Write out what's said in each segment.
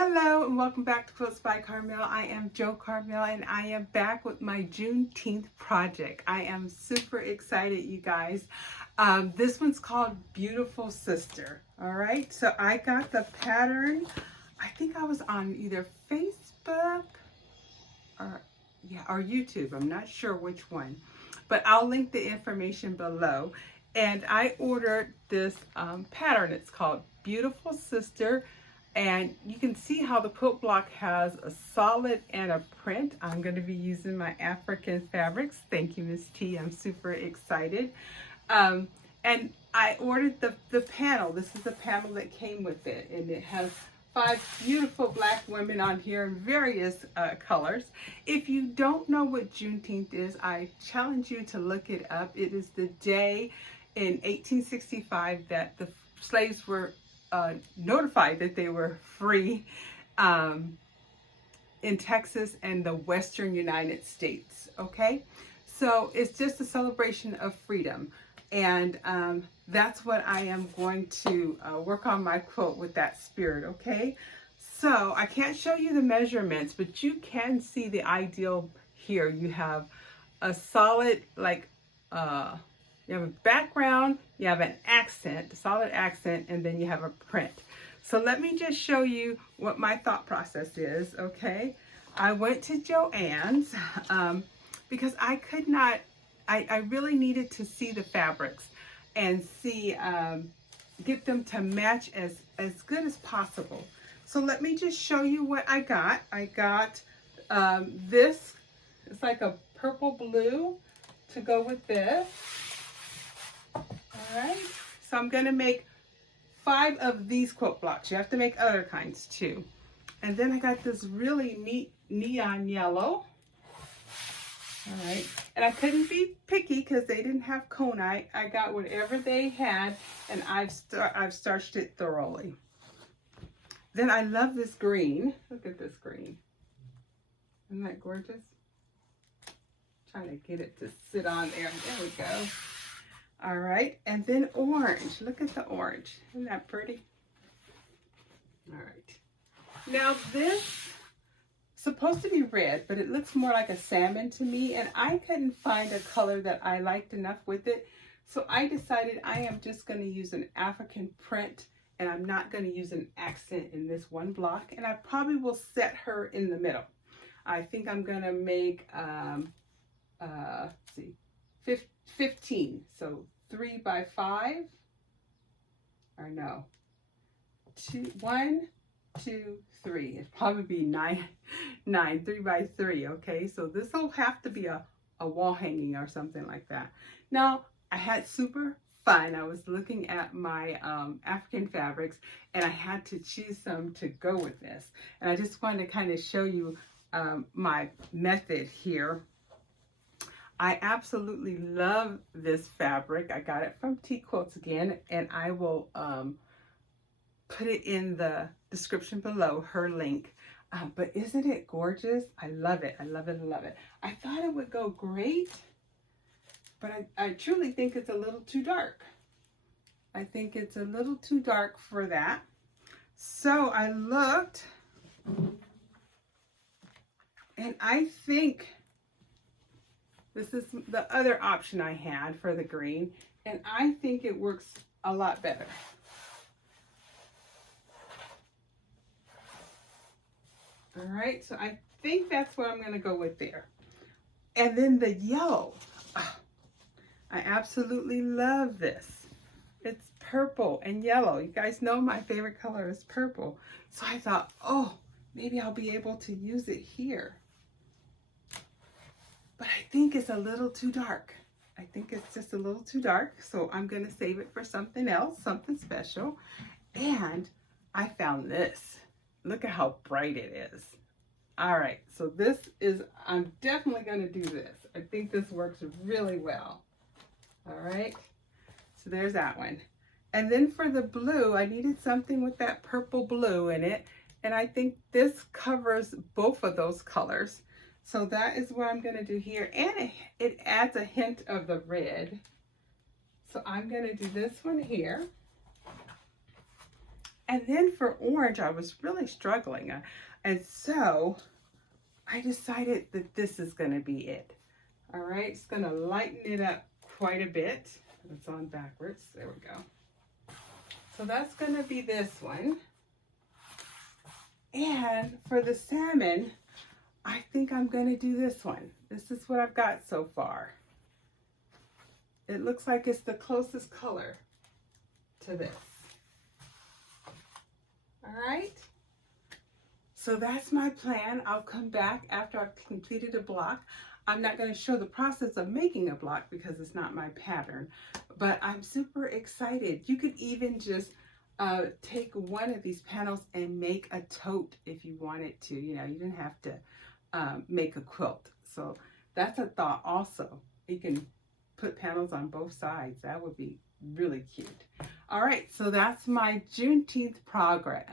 Hello and welcome back to Quilts by Carmel. I am JOCARMEL and I am back with my Juneteenth project. I am super excited, you guys. This one's called Beautiful Sister. All right, so I got the pattern. I think I was on either Facebook or YouTube. I'm not sure which one, but I'll link the information below. And I ordered this pattern. It's called Beautiful Sister. And you can see how the quilt block has a solid and a print. I'm going to be using my African fabrics. Thank you, Miss T. I'm super excited. And I ordered the panel. This is the panel that came with it. And it has 5 beautiful black women on here in various colors. If you don't know what Juneteenth is, I challenge you to look it up. It is the day in 1865 that the slaves were notified that they were free in Texas and the Western United States. Okay, so it's just a celebration of freedom, and that's what I am going to work on my quilt with, that spirit. Okay, so I can't show you the measurements, but you can see the ideal here. You have a solid, like you have a background, you have an accent, a solid accent, and then you have a print. So let me just show you what my thought process is, okay? I went to Joann's because I could not, I really needed to see the fabrics and see, get them to match as good as possible. So let me just show you what I got. I got this, it's like a purple blue to go with this. All right, so I'm going to make 5 of these quilt blocks. You have to make other kinds too. And then I got this really neat neon yellow. All right, and I couldn't be picky because they didn't have cone. I got whatever they had, and I've starched it thoroughly. Then I love this green. Look at this green. Isn't that gorgeous? Trying to get it to sit on there. There we go. All right, and then orange. Look at the orange. Isn't that pretty? All right. Now this is supposed to be red, but it looks more like a salmon to me, and I couldn't find a color that I liked enough with it. So I decided I am just going to use an African print, and I'm not going to use an accent in this one block, and I probably will set her in the middle. I think I'm going to make, let's see, 15, so 3 by 5, or no, 1, 2, 3. It'd probably be 9, 3 by 3. Okay, so this will have to be a wall hanging or something like that. Now I had super fun. I was looking at my African fabrics, and I had to choose some to go with this, and I just wanted to kind of show you my method here. I absolutely love this fabric. I got it from T Quilts again, and I will put it in the description below, her link. But isn't it gorgeous? I love it. I love it. I love it. I thought it would go great, but I truly think it's a little too dark. I think it's a little too dark for that. So I looked, and I think this is the other option I had for the green, and I think it works a lot better. All right, so I think that's what I'm going to go with there. And then the yellow. Oh, I absolutely love this. It's purple and yellow. You guys know my favorite color is purple. So I thought, oh, maybe I'll be able to use it here. But I think it's a little too dark. I think it's just a little too dark. So I'm going to save it for something else, something special. And I found this. Look at how bright it is. All right. So this is, I'm definitely going to do this. I think this works really well. All right. So there's that one. And then for the blue, I needed something with that purple blue in it. And I think this covers both of those colors. So that is what I'm going to do here. And it adds a hint of the red. So I'm going to do this one here. And then for orange, I was really struggling. And so I decided that this is going to be it. All right, it's going to lighten it up quite a bit. It's on backwards. There we go. So that's going to be this one. And for the salmon, I think I'm going to do this one. This is what I've got so far. It looks like it's the closest color to this. All right. So that's my plan. I'll come back after I've completed a block. I'm not going to show the process of making a block because it's not my pattern, but I'm super excited. You could even just take one of these panels and make a tote if you wanted to. You know, you didn't have to make a quilt. So that's a thought also. You can put panels on both sides. That would be really cute. All right, so that's my Juneteenth project,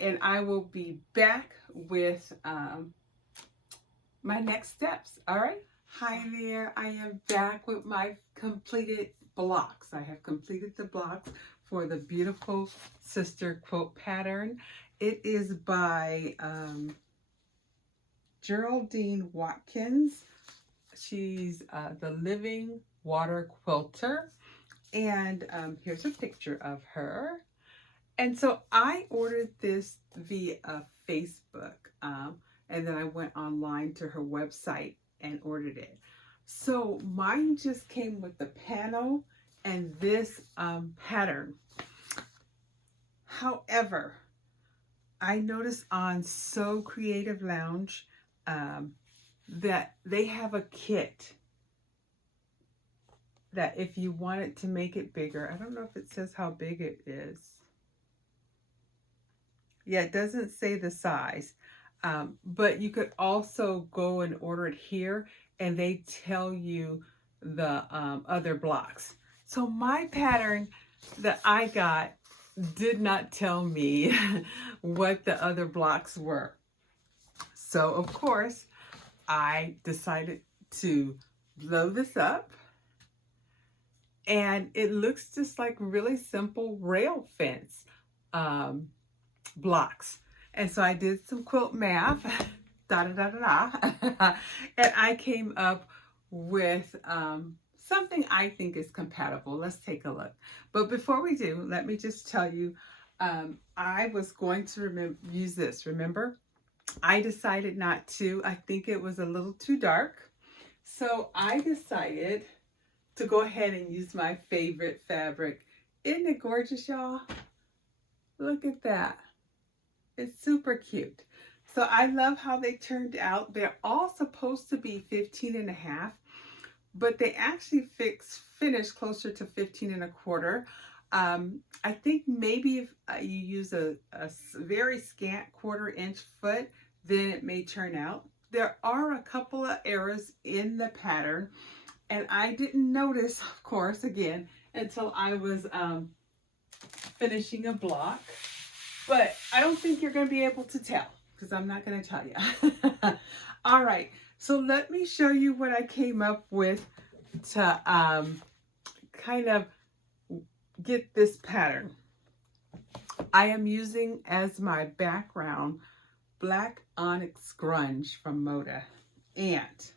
and I will be back with my next steps. All right. Hi there. I am back with my completed blocks. I have completed the blocks for the Beautiful Sister Quilt pattern. It is by Geraldine Watkins. She's the Living Water Quilter, and here's a picture of her. And so I ordered this via Facebook, and then I went online to her website and ordered it. So mine just came with the panel and this pattern. However, I noticed on So Creative Lounge that they have a kit that if you wanted to make it bigger, I don't know if it says how big it is. Yeah, it doesn't say the size, but you could also go and order it here and they tell you the other blocks. So my pattern that I got did not tell me what the other blocks were. So of course, I decided to blow this up, and it looks just like really simple rail fence blocks. And so I did some quilt math, and I came up with something I think is compatible. Let's take a look. But before we do, let me just tell you, I was going to use this. Remember, I decided not to. I think it was a little too dark. So I decided to go ahead and use my favorite fabric. Isn't it gorgeous, y'all? Look at that. It's super cute. So I love how they turned out. They're all supposed to be 15.5, but they actually finished closer to 15.25. I think maybe if you use a very scant 1/4 inch foot, then it may turn out. There are a couple of errors in the pattern, and I didn't notice, of course, again, until I was finishing a block. But I don't think you're going to be able to tell because I'm not going to tell you. All right, so let me show you what I came up with to kind of get this pattern. I am using as my background black onyx grunge from Moda. And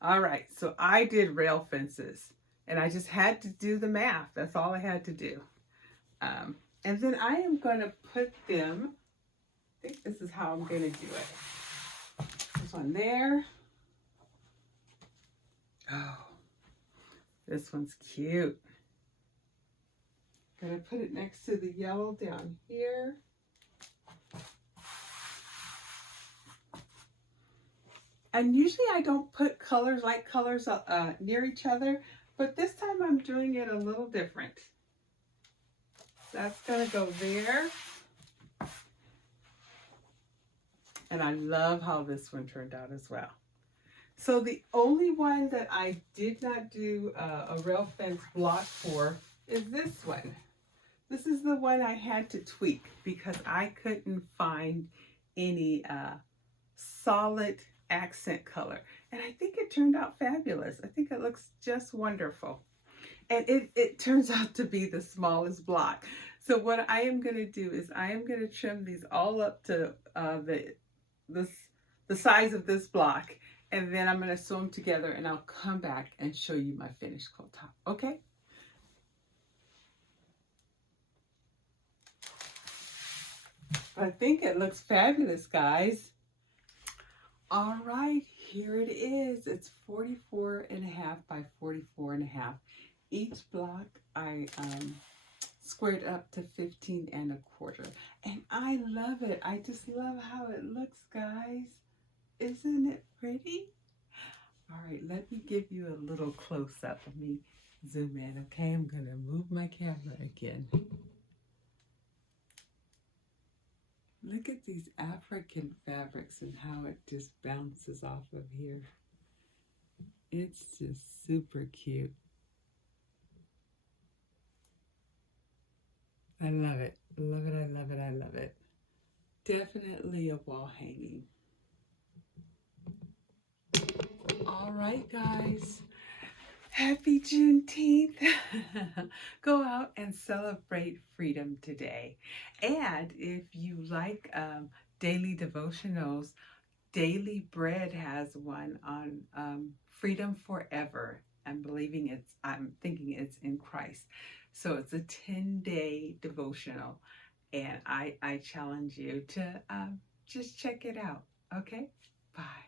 all right, so I did rail fences and I just had to do the math. That's all I had to do. And then I am going to put them, I think this is how I'm going to do it. This one there. Oh, this one's cute. Gonna put it next to the yellow down here. And usually I don't put colors, like colors near each other, but this time I'm doing it a little different. That's gonna go there. And I love how this one turned out as well. So the only one that I did not do a rail fence block for is this one. This is the one I had to tweak because I couldn't find any solid accent color. And I think it turned out fabulous. I think it looks just wonderful. And it turns out to be the smallest block. So what I am going to do is I am going to trim these all up to this the size of this block, and then I'm going to sew them together, and I'll come back and show you my finished quilt top. Okay? I think it looks fabulous, guys. All right, here it is. It's 44.5 by 44.5. Each block I squared up to 15.25. And I love it. I just love how it looks, guys. Isn't it pretty? All right, let me give you a little close-up. Let me zoom in, okay? I'm going to move my camera again. Look at these African fabrics and how it just bounces off of here. It's just super cute. I love it. Love it, I love it, I love it. Definitely a wall hanging. All right, guys. Happy Juneteenth. Go out and celebrate freedom today. And if you like daily devotionals, Daily Bread has one on freedom forever. I'm thinking it's in Christ. So it's a 10-day devotional. And I challenge you to just check it out. Okay? Bye.